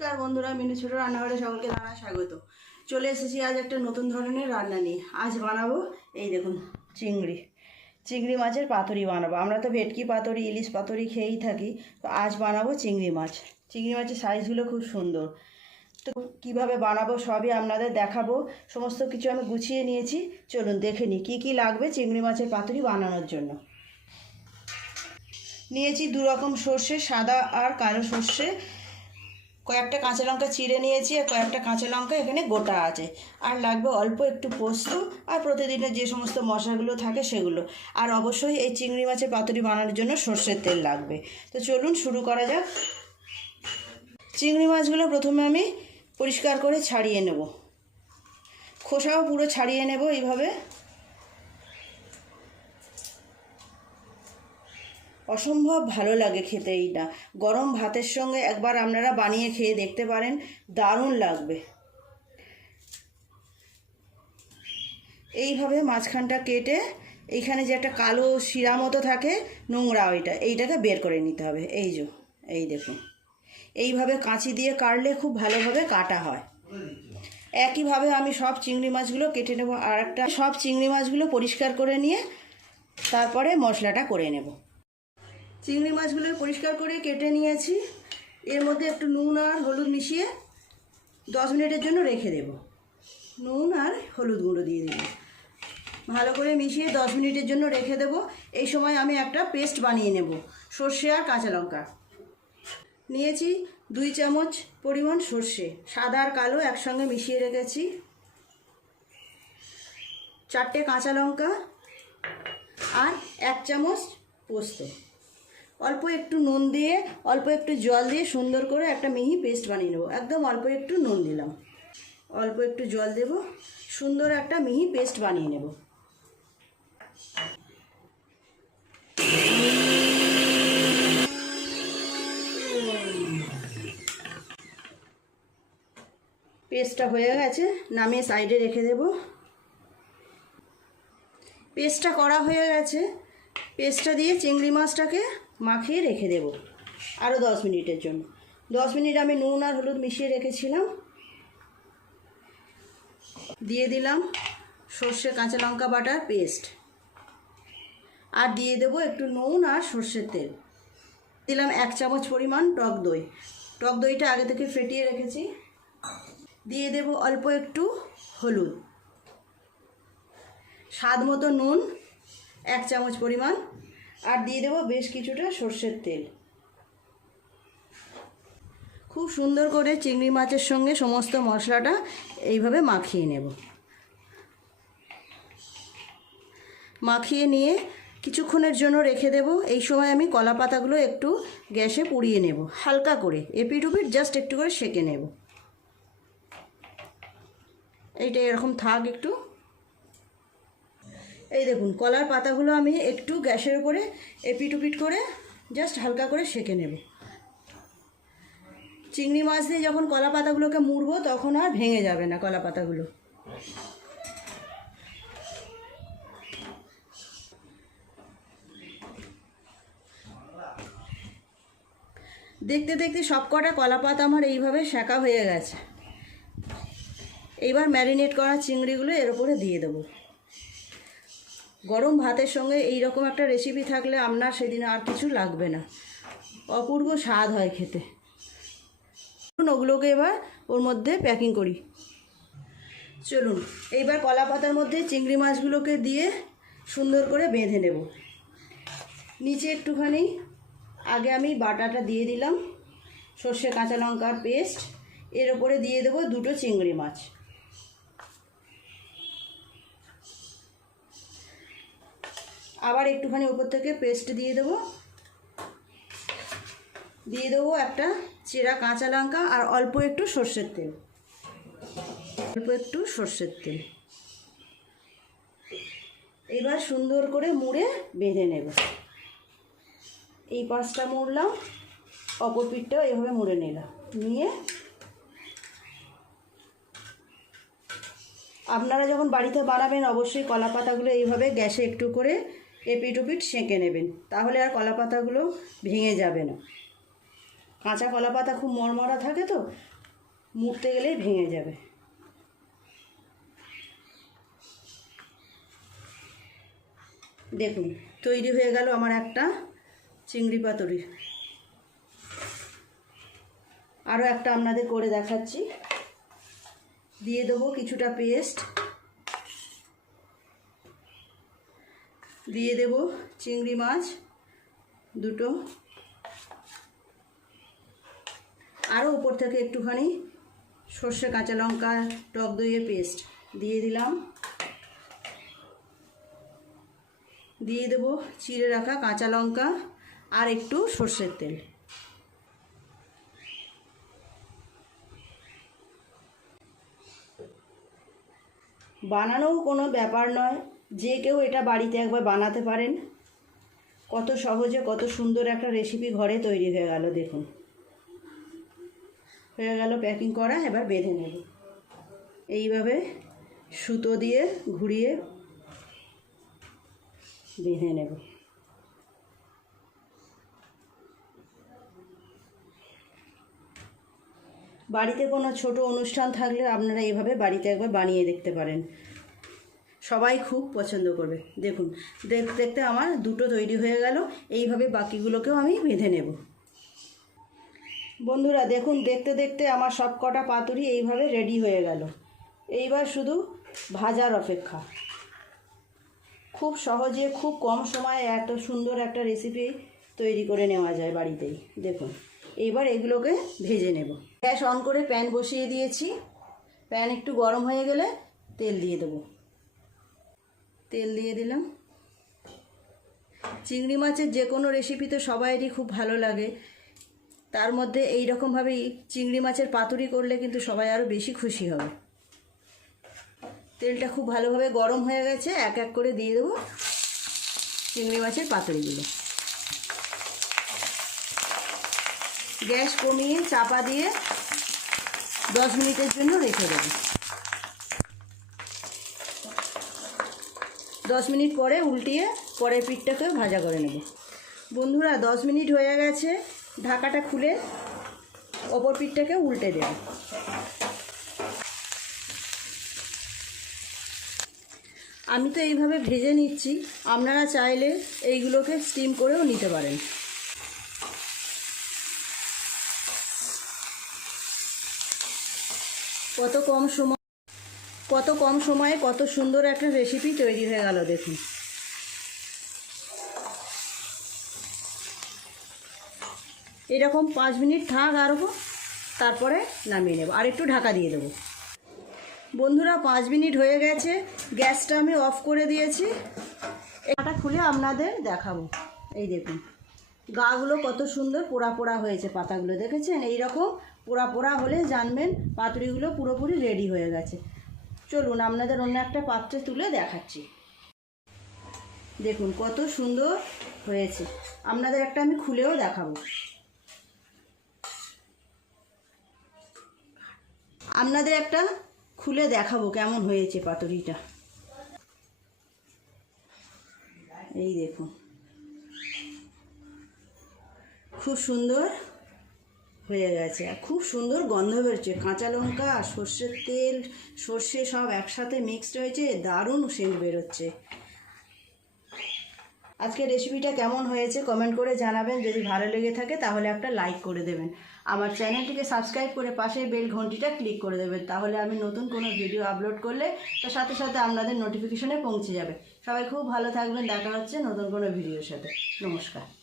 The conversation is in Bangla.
নমস্কার বন্ধুরা, মিনু ছোটো রান্নাঘরে সকলকে জানা স্বাগত। চলে এসেছি আজ একটা নতুন ধরনের রান্না নিয়ে। আজ বানাবো, এই দেখুন, চিংড়ি। চিংড়ি মাছের পাতুরি বানাবো। আমরা তো ভেটকি পাতুরি, ইলিশ পাতুরি খেয়েই থাকি, তো আজ বানাবো চিংড়ি মাছ। চিংড়ি মাছের সাইজগুলো খুব সুন্দর। তো কীভাবে বানাবো সবই আপনাদের দেখাবো। সমস্ত কিছু আমি গুছিয়ে নিয়েছি। চলুন দেখে নিই, কী কী লাগবে চিংড়ি মাছের পাতুরি বানানোর জন্য। নিয়েছি দু রকম সর্ষে, সাদা আর কালো সর্ষে। কয়েকটা কাঁচা লঙ্কা চিড়ে নিয়েছি আর কয়েকটা কাঁচা লঙ্কা এখানে গোটা আছে। আর লাগবে অল্প একটু পোস্ত আর প্রতিদিনের যে সমস্ত মশলাগুলো থাকে সেগুলো। আর অবশ্যই এই চিংড়ি মাছের পাতুরি বানানোর জন্য সর্ষের তেল লাগবে। তো চলুন শুরু করা যাক। চিংড়ি মাছগুলো প্রথমে আমি পরিষ্কার করে ছাড়িয়ে নেব। খোসাও পুরো ছাড়িয়ে নেব এইভাবে। অসম্ভব ভালো লাগে খেতে এইটা। গরম ভাতের সঙ্গে একবার আপনারা বানিয়ে খেয়ে দেখতে পারেন, দারুণ লাগবে। এইভাবে মাঝখানটা কেটে, এইখানে যে একটা কালো শিরা মতো থাকে, নোংরা ওইটা, এইটাকে বের করে নিতে হবে। এই যে, এই দেখুন। এইভাবে কাঁচি দিয়ে কাটলে খুব ভালোভাবে কাটা হয়। একইভাবে আমি সব চিংড়ি মাছগুলো কেটে নেব। আর একটা সব চিংড়ি মাছগুলো পরিষ্কার করে নিয়ে, তারপরে মশলাটা করে নেব। চিংড়ি মাছগুলো পরিষ্কার করে কেটে নিয়েছি। এর মধ্যে একটু নুন আর হলুদ মিশিয়ে দশ মিনিটের জন্য রেখে দেব। নুন আর হলুদ গুঁড়ো দিয়ে দেব ভালো করে মিশিয়ে দশ মিনিটের জন্য রেখে দেব। এই সময় আমি একটা পেস্ট বানিয়ে নেব, সর্ষে আর কাঁচা লঙ্কা। নিয়েছি দুই চামচ পরিমাণ সর্ষে, সাদা আর কালো একসঙ্গে মিশিয়ে রেখেছি। চারটে কাঁচা লঙ্কা আর এক চামচ পোস্ত। অল্প একটু নুন দিয়ে, অল্প একটু জল দিয়ে সুন্দর করে একটা মিহি পেস্ট বানিয়ে নেব। একদম অল্প একটু নুন দিলাম। অল্প একটু জল দেব, সুন্দর একটা মিহি পেস্ট বানিয়ে নেব। পেস্টটা হয়ে গেছে, নামিয়ে সাইডে রেখে দেব। পেস্টটা করা হয়ে গেছে। পেস্টটা দিয়ে চিংড়ি মাছটাকে মাখিয়ে রেখে দেব আরও দশ মিনিটের জন্য। দশ মিনিট আমি নুন আর হলুদ মিশিয়ে রেখেছিলাম। দিয়ে দিলাম সর্ষে কাঁচা লঙ্কা বাটার পেস্ট। আর দিয়ে দেবো একটু নুন আর সর্ষের তেল। দিলাম এক চামচ পরিমাণ টক দই। টক দইটা আগে থেকে ফেটিয়ে রেখেছি। দিয়ে দেব অল্প একটু হলুদ। স্বাদ মতো নুন, এক চামচ পরিমাণ আর দিয়ে দেবো বেশ কিছুটা সর্ষের তেল। খুব সুন্দর করে চিংড়ি মাছের সঙ্গে সমস্ত মশলাটা এইভাবে মাখিয়ে নেব। মাখিয়ে নিয়ে কিছুক্ষণের জন্য রেখে দেব। এই সময় আমি কলা পাতাগুলো একটু গ্যাসে পুড়িয়ে নেব, হালকা করে এপিট উপিট জাস্ট একটু করে সেঁকে নেব। এইটা এরকম থাক একটু। এই দেখুন, কলার পাতাগুলো আমি একটু গ্যাসের উপরে এপিট উপিট করে জাস্ট হালকা করে সেঁকে নেব। চিংড়ি মাছ দিয়ে যখন কলা পাতাগুলোকে মুড়বো, তখন আর ভেঙে যাবে না কলা পাতাগুলো। দেখতে দেখতে সব কটা কলা পাতা আমার এইভাবে সেঁকা হয়ে গেছে। এইবার ম্যারিনেট করা চিংড়িগুলো এর উপরে দিয়ে দেবো। গরম ভাতের সঙ্গে এই রকম একটা রেসিপি থাকলে আপনার সেদিন আর কিছু লাগবে না। অপূর্ব স্বাদ হয় খেতে। ওগুলোকে এবার ওর মধ্যে প্যাকিং করি। চলুন, এইবার কলা পাতার মধ্যে চিংড়ি মাছগুলোকে দিয়ে সুন্দর করে বেঁধে নেব। নিচে একটুখানি আগে আমি বাটাটা দিয়ে দিলাম। সর্ষে, কাঁচা লঙ্কার পেস্ট এর ওপরে দিয়ে দেবো দুটো চিংড়ি মাছ। আবার একটুখানি উপর থেকে পেস্ট দিয়ে দেবো। দিয়ে দেবো একটা চেরা কাঁচা লঙ্কা আর অল্প একটু সর্ষের তেল। অল্প একটু সর্ষের তেল। এবার সুন্দর করে মুড়ে বেঁধে নেব। এই পাঁচটা মুড়লাম, অপর পিঠটাও এভাবে মুড়ে নিলাম। নিয়ে আপনারা যখন বাড়িতে বানাবেন, অবশ্যই কলা পাতাগুলো এইভাবে গ্যাসে একটু করে এপিট ওপিট সেঁকে নেবেন। তাহলে আর কলা পাতাগুলো ভেঙে যাবে না। কাঁচা কলা পাতা খুব মরমরা থাকে তো, মুড়তে গেলেই ভেঙে যাবে। দেখুন, তৈরি হয়ে গেল আমার একটা চিংড়ি পাতুরি। আরও একটা আপনাদের করে দেখাচ্ছি। দিয়ে দেবো কিছুটা পেস্ট। দিয়ে দেব চিংড়ি মাছ, দুটো। আরও উপর থেকে একটুখানি সর্ষে কাঁচা লঙ্কা, টক দইয়ের পেস্ট দিয়ে দিলাম। দিয়ে দেব চিড়ে রাখা কাঁচা লঙ্কা আর একটু সর্ষের তেল। বানানোও কোনো ব্যাপার নয়। যে কেউ এটা বাড়িতে একবার বানাতে পারেন। কত সহজে, কত সুন্দর একটা রেসিপি ঘরে তৈরি হয়ে গেল, দেখুন। হয়ে গেল প্যাকিং করা, এবার বেঁধে নেব। এইভাবে সুতো দিয়ে ঘুরিয়ে বেঁধে নেব। বাড়িতে কোনো ছোট অনুষ্ঠান থাকলে আপনারা এইভাবে বাড়িতে একবার বানিয়ে দেখতে পারেন। সবাই খুব পছন্দ করবে। দেখুন দেখতে আমার দুটো তৈরি হয়ে গেল, এইভাবে বাকিগুলোকেও আমি বেঁধে নেব। বন্ধুরা, দেখুন, দেখতে দেখতে আমার সব কটা পাতুরি এইভাবে রেডি হয়ে গেল। এইবার শুধু ভাজার অপেক্ষা। খুব সহজে, খুব কম সময়ে এত সুন্দর একটা রেসিপি তৈরি করে নেওয়া যায় বাড়িতেই। দেখুন, এইবার এগুলোকে ভেজে নেব। গ্যাস অন করে প্যান বসিয়ে দিয়েছি। প্যান একটু গরম হয়ে গেলে তেল দিয়ে দেবো। তেল দিয়ে দিলাম। চিংড়ি মাছের যে কোনো রেসিপি তো সবাইরই খুব ভালো লাগে। তার মধ্যে এই রকমভাবেই চিংড়ি মাছের পাতুরি করলে কিন্তু সবাই আরও বেশি খুশি হবে। তেলটা খুব ভালোভাবে গরম হয়ে গেছে, এক এক করে দিয়ে দেবো চিংড়ি মাছের পাতুরিগুলো। গ্যাস কমিয়ে চাপা দিয়ে দশ মিনিটের জন্য রেখে দেবো। দশ মিনিট পরে উল্টিয়ে পরের পিঠটাকে ভাজা করে নেব। বন্ধুরা, দশ মিনিট হয়ে গেছে। ঢাকাটা খুলে অপর পিঠটাকে উল্টে দেব। আমি তো এইভাবে ভেজে নিচ্ছি। আপনারা চাইলে এইগুলোকে স্টিম করেও নিতে পারেন। কত কম সময় কত কম সময়ে কত সুন্দর একটা রেসিপি তৈরি হয়ে গেল দেখুন। এরকম পাঁচ মিনিট থাক আরও তারপরে নামিয়ে নেব। আর একটু ঢাকা দিয়ে দেবো। বন্ধুরা, পাঁচ মিনিট হয়ে গেছে, গ্যাসটা আমি অফ করে দিয়েছি। এটা খুলে আপনাদের দেখাবো। এই দেখুন, গাগুলো কত সুন্দর পোড়া পোড়া হয়েছে পাতাগুলো, দেখেছেন? এই রকম পোড়া পোড়া হলে জানবেন পাতুরিগুলো পুরোপুরি রেডি হয়ে গেছে। চলুন আপনাদের অন্য একটা পাত্রে তুলে দেখাচ্ছি। দেখুন কত সুন্দর হয়েছে। আপনাদের একটা আমি খুলেও দেখাবো। আপনাদের একটা খুলে দেখাবো কেমন হয়েছে পাতুরিটা। এই দেখুন। খুব সুন্দর হয়ে গেছে। আর খুব সুন্দর গন্ধ বেরোচ্ছে। কাঁচা লঙ্কা, সর্ষের তেল, সর্ষে সব একসাথে মিক্সড হয়েছে, দারুণ সেন্ট বেরোচ্ছে। আজকে রেসিপিটা কেমন হয়েছে কমেন্ট করে জানাবেন। যদি ভালো লেগে থাকে তাহলে একটা লাইক করে দেবেন। আমার চ্যানেলটিকে সাবস্ক্রাইব করে পাশে বেল ঘন্টিটা ক্লিক করে দেবেন। তাহলে আমি নতুন কোনো ভিডিও আপলোড করলে তার সাথে সাথে আপনাদের নোটিফিকেশনে পৌঁছে যাবে। সবাই খুব ভালো থাকবেন। দেখা হচ্ছে নতুন কোনো ভিডিওর সাথে। নমস্কার।